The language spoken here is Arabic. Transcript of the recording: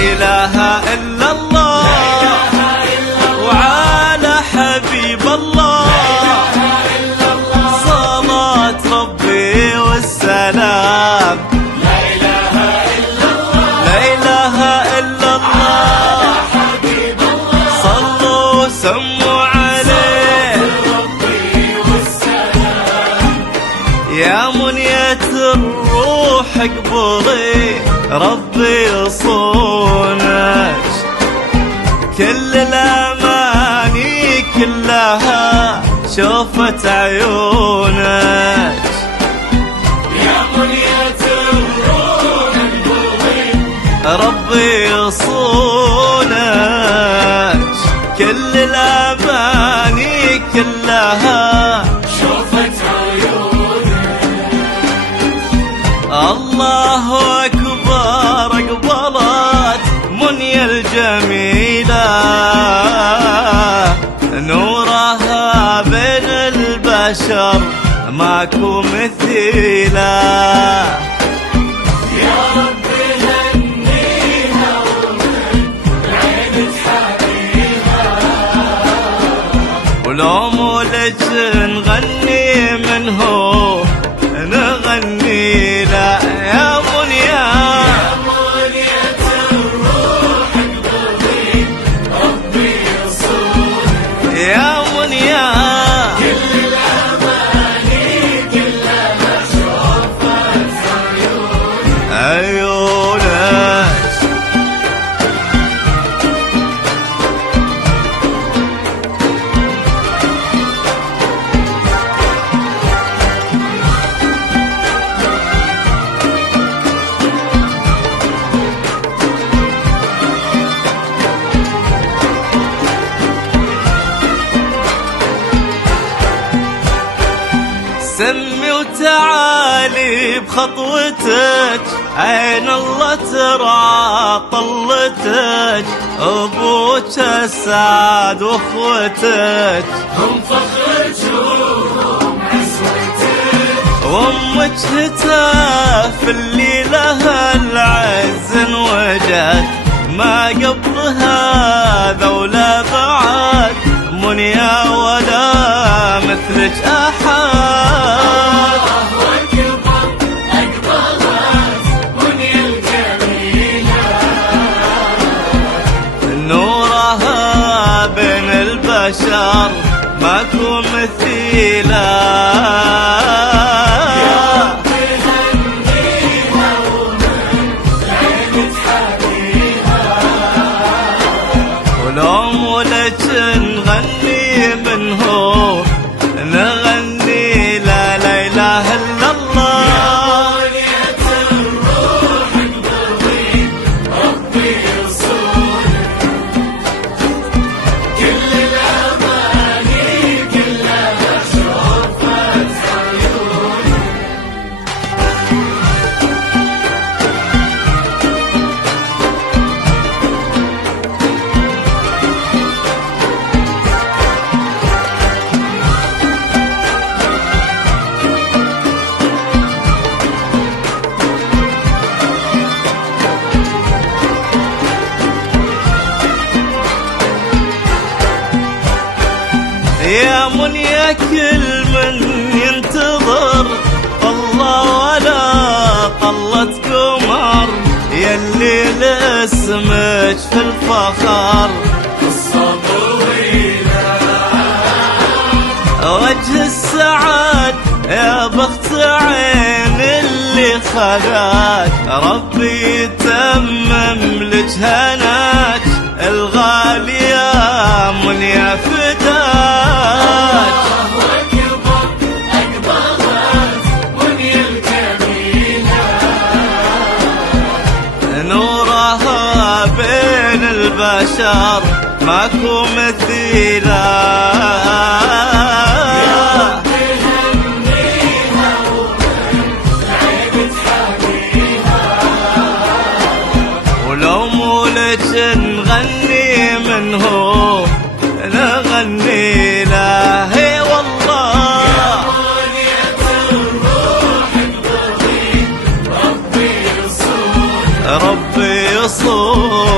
إله إلا الله وعلى حبيب الله صلاة ربي والسلام. لا إله إلا الله لا إله إلا الله حبيب الله صلوا وسموا عليه ربي والسلام. يا منية الروح اقبضي ربي يصونك كل الأماني كلها شوفت عيونك. يا منية الروح اقبضي ربي يصونك كل الأماني كلها شوفت عيونك. الله أكبر أقبلت منيا الجميلة نورها بين البشر ماكو مثيلة. يا رب هنيها ومن العين تحريها ولو مولج نغني منه نغني لا. يا منيا يا منية الروح اقبضي ربي يصونك. يا منيا كل الأماني كلها شوفت عيونك. سمي وتعالي بخطوتك عين الله ترى طلتك ابوك السعد واخوتك هم فخرك وهم عزوتك وامك هتاف اللي لها العز انوجد ما قبلها ذولا بعد منيا ولا مثلك احد. نورها بين البشر ماكو مثيلة. يا رب هنيها ومن العين تحريها ولو مولج نغني منه نغني لا لا إله إلا الله. يا منية الروح اقبضي ربي يصونك كل الأماني كلها شوفت عيونك. يا منيا كل من ينتظر الله ولا طلت قمر يلي لاسمك في الفخر قصة طويلة وجه السعد يا بخت عين اللي خذاك ربي يتمم لك هناك الغالية منيا فداك. نورها بين البشر ماكو مثيلة. يا رب هنيها ومن العين تحريها ولو مولج نغني منه نغني له. والله يا منية الروح اقبضي ربي يصونك ربي يصونك.